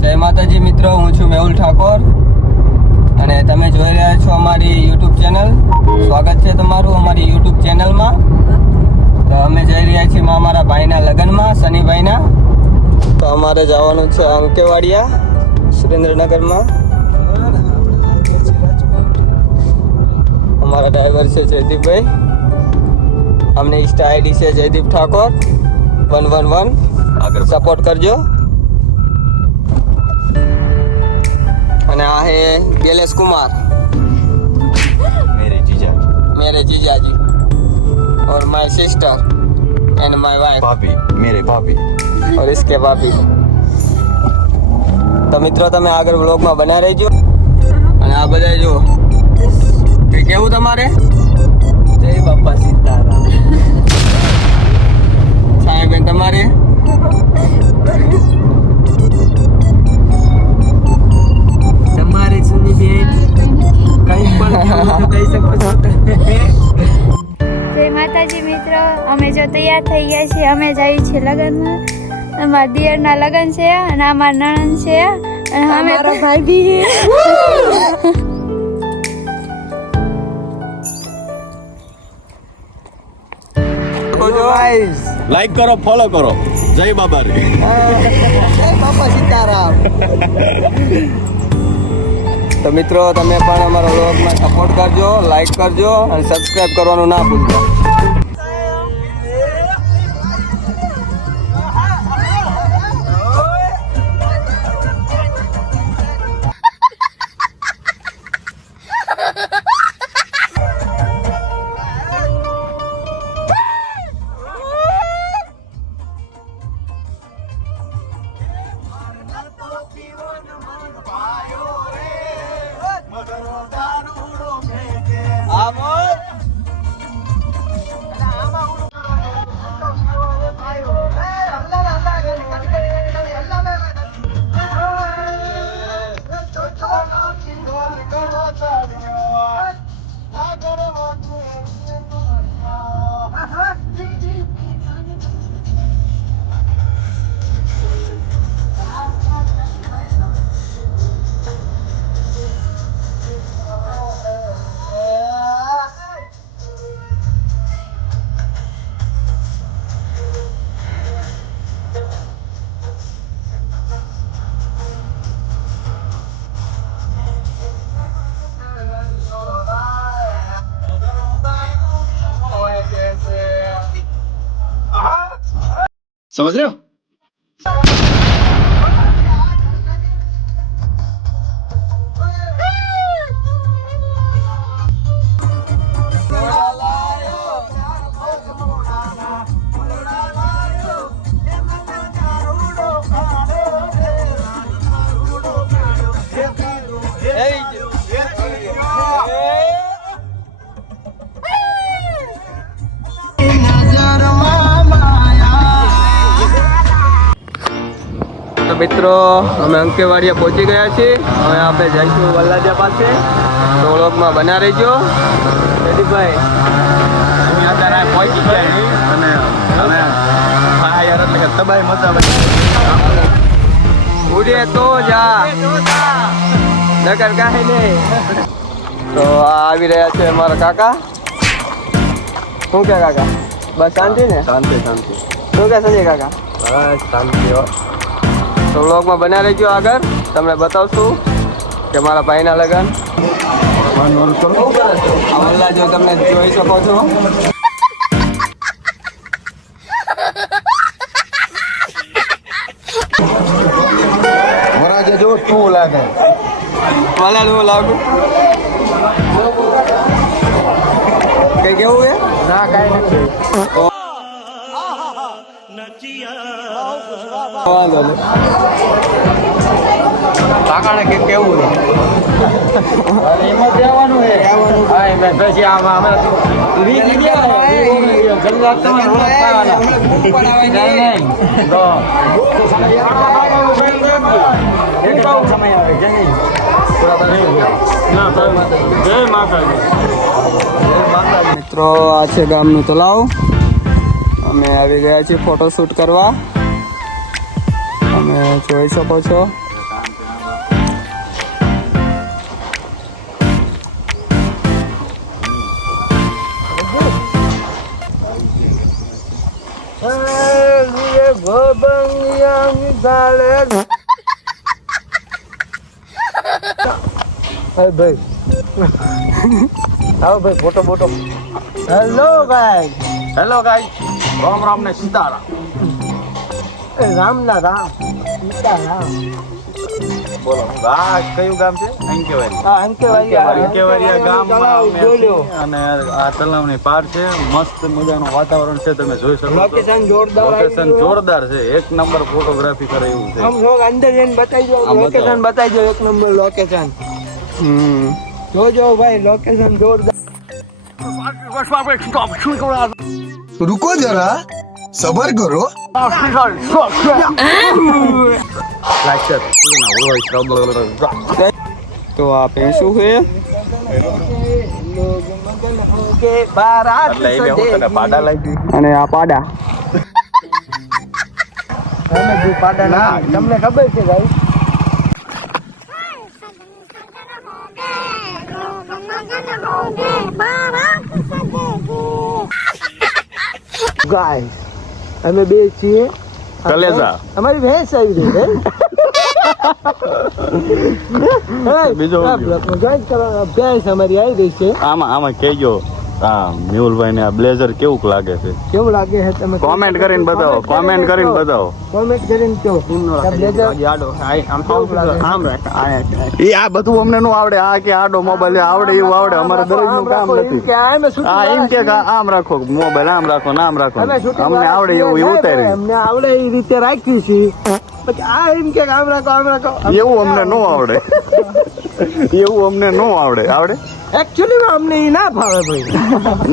જય માતાજી મિત્રો, હું છું મેહુલ ઠાકોર અને તમે જોઈ રહ્યા છો અમારી યુટ્યુબ ચેનલ. સ્વાગત છે તમારું અમારી યુટ્યુબ ચેનલમાં. તો અમે જઈ રહ્યા છીએ અમારા ભાઈના લગ્નમાં, શનિભાઈના. તો અમારે જવાનું છે અંકેવાડિયા, સુરેન્દ્રનગરમાં. અમારા ડ્રાઈવર છે જયદીપભાઈ. અમને ઇન્સ્ટા આઈડી છે જયદીપ ઠાકોર 111. આગળ સપોર્ટ કરજો. અને આ હે ગેલેશ कुमार, मेरे जीजा जी और my sister and my wife, भाभी, मेरे भाभी और इसके भाभी. તો મિત્રો તમે આગળ વ્લોગમાં બના રહેજો. અને આ બધા જો કે કેવું તમારે? જય બાપા સીતારામ. સાહેબ તમારે? તમારે સુની બેન કઈ પણ કહી શકો છો. જય માતાજી મિત્રો, અમે જો તૈયાર થઈ ગયા છીએ. અમે જઈએ છીએ લગ્નમાં. અમારા દિયરના લગ્ન છે અને અમારા નણંદ છે અને અમે ભાઈ બી. લાઈક કરો, ફોલો કરો. જય બાબા રે. જય બાપા સીતારામ. તો મિત્રો તમે પણ અમારા વ્લોગમાં સપોર્ટ કરજો, લાઈક કરજો અને સબસ્ક્રાઇબ કરવાનું ના ભૂલતા. समझ रहे हो? મિત્રો અમે અંકેવાડિયા પહોંચી ગયા છીએ. હવે આપણે જઈશું વલ્લાજા પાસે. તો વ્લોગમાં બના રહેજો. જયદીપભાઈ અમે અત્યારે પહોંચી ગયા અને અમે હા યાર એટલે કે તબાઈ મચાવે. ઉડે તો જા નકર કાહે ને. તો આ આવી રહ્યા છે અમારા કાકા. શું કે કાકા? બસ શાંતિ ને? શાંતિ શાંતિ. શું કે સંજય કાકા? બસ શાંતિ હો. તો વ્લોગમાં બના રહેજો. આગળ તમને બતાવશું કે મારા ભાઈના લગ્ન. આ વલ્લા જો તમે જોઈ શકો છો. વરાજે જો શું લાગે. વલ્લા હું લાગુ કઈ કેવું છે? ના કાંઈ નથી. વાંધો નહીં. કાકાને કે કેવું છે એમાં જવાનું છે. હા એમ પછી આમાં અમે વી ગયા જલ્દી તમારે ઓળખવાના નહીં તો સમય આવે કે નહીં. જય માતાજી. મિત્રો આ છે ગામનું તલાવ. અમે આવી ગયા છીએ ફોટોશૂટ કરવા. તમે જોઈ શકો છો. આવો ભાઈ photo photo. Hello guys, Ram Ram ને સીતારામ. રામ ના રામ સીતારામ. બોલો કયું ગામ છે? અંકેવારિયા ગામમાં અમે છીએ અને આ તલાવની પાર છે. મસ્ત મજાનું વાતાવરણ છે, તમે જોઈ શકો છો. લોકેશન જોરદાર છે, એક નંબર ફોટોગ્રાફી કરે એવું છે. અંદર જઈને બતાવી દો લોકેશન, બતાવી દો એક નંબર લોકેશન. જોજો ભાઈ લોકેશન જોરદાર. रुको जरा सबर करो. તો આ ભેંસું છે. અને આ પાડા. તમને ખબર છે ભાઈ? ગાઈસ અમે બે છીએ. કલેજા અમારી ભેંસ આવી ગઈ હે. બીજો જોઈન કરવાનો ભેંસ અમારી આવી રહી છે. આમાં કહેજો હા મેહુલભાઈ ને આ બ્લેઝર કેવું લાગે છે? કેવું લાગે છે તમે કોમેન્ટ કરીને બતાવો. કોમેન્ટ કરીને કહો. એ આ બધું અમને નો આવડે. આ કે આડો મોબાઈલ આવડે એવું આવડે. અમારે દરરોજ નું કામ નથી. એમ કે આમ રાખો મોબાઈલ, આમ રાખો નામ રાખો. અમને આવડે એવું ઉતારી. અમને આવડે એ રીતે રાખી છે. પછી આ એમ કે આમ રાખો આમ રાખો. એવું અમને નો આવડે. એવું અમને નો આવડે. આવડે એકચ્યુઅલી અમને એ ના ફાવે ભાઈ.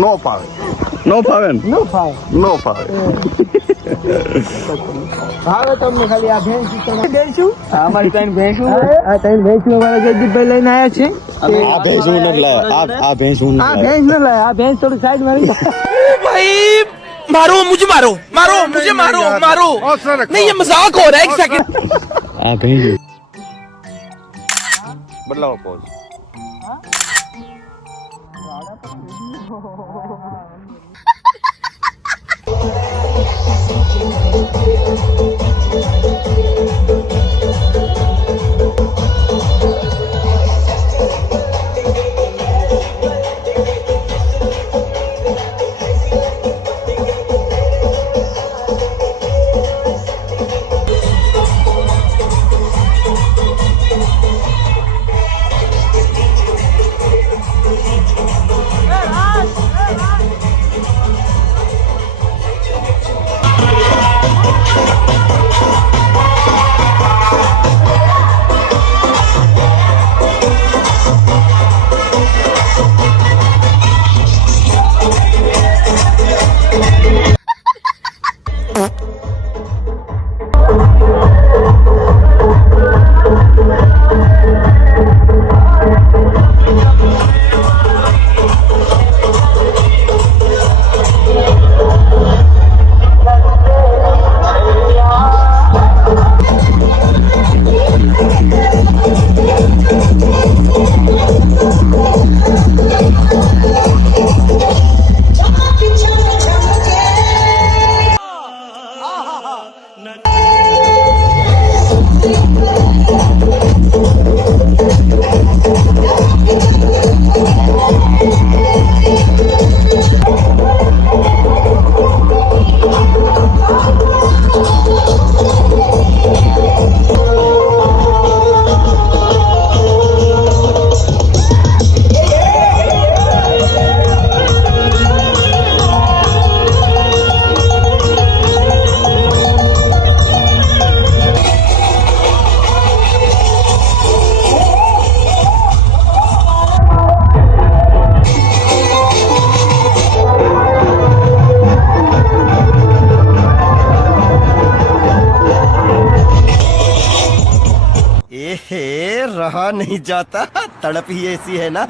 નો ફાવે. નો ફાવે ને? નો ફાવે. નો ફાવે. ભાવે તમને ખાલી આ ભેંસ દઈશું. અમારી ત્રણ ભેંસું. આ ત્રણ ભેંસ અમારા જયદીપભાઈ લઈને આવ્યા છે. આ ભેંસ હું નથી લાવ્યો. આ ભેંસ હું આ ભેંસ ન લાય. આ ભેંસ થોડી સાઈડ મારી. भाई मारो मुझे, मारो मारो मुझे, मारो मारो नहीं, ये मजाक हो रहा है. एक सेकंड. આ ભેંસ બદલાવો પોઝ. रहा नहीं जाता, तड़प ही ऐसी है ना.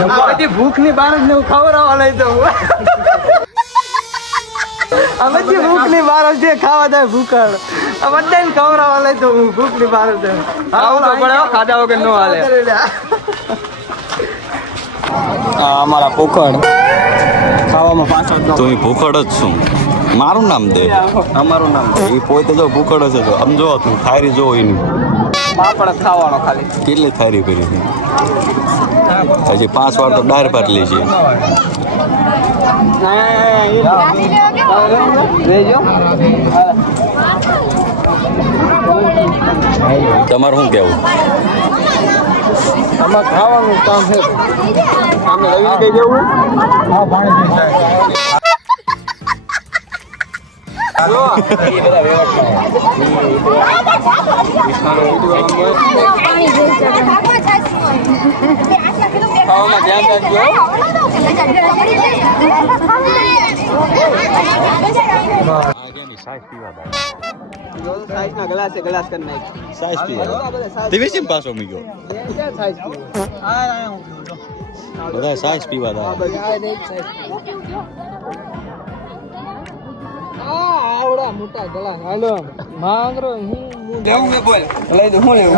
પછી ભૂખ ની બાર જ ને ખવડાવવા લઈ દઉં અમે જે ભૂખ ની બાર જે ખાવા જાય ભૂખડ આ બધાને ખવડાવવા લઈ દઉં હું ભૂખ ની બાર જ આવું તો પડે હો, ખાધા વગર ન હાલે. આ અમારા પોખડ ખાવામાં પાછળ તો તું ભૂખડ જ છું મારું નામ દે અમારું નામ એ પોતે જો ભૂખડ છે તો આમ જો તું થારી જો એની પાપડ ખાવાનો ખાલી. કેટલી થારી કરી છે પછી 5 વાર તો દાળ ભાત લે છે તમારું શું કેવું આમાં ખાવાનું કામ છે સામે રવિને કઈ દેવું. ખાવામાં ધ્યાન રાખજો. સાઈઝ ના ગ્લાસ કરી નાખ સાઈઝ પીવા તે વેચી પાછો મી બધા સાઈઝ પીવા દા આવડા મોટા ગ્લાસ હાલો માંગરો હું લેવું મેં બોલ લઈ દઉં. શું લેવું?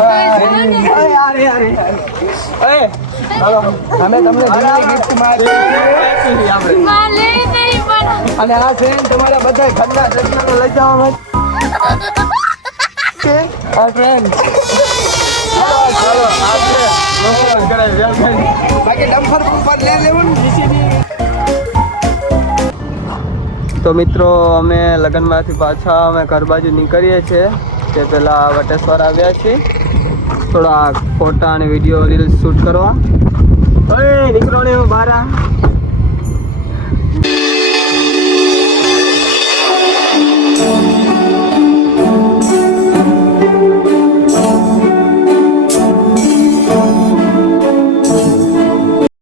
હાલો અમે તમને ગિફ્ટ માં માલે નહીં પણ અને આ ટ્રેન તમારા બધા ઘરના સજ્જનો લઈ જવા માટે આ ટ્રેન બાકી ડમ્પર ઉપર લઈ લેવું ને તો મિત્રો અમે લગ્નમાંથી પાછા અમે ઘર બાજુ નીકળીએ છીએ તે પહેલાં વટેશ્વર આવ્યા છીએ થોડા ફોટા અને વિડીયો રીલ્સ શૂટ કરવા. નીકળો ને બારા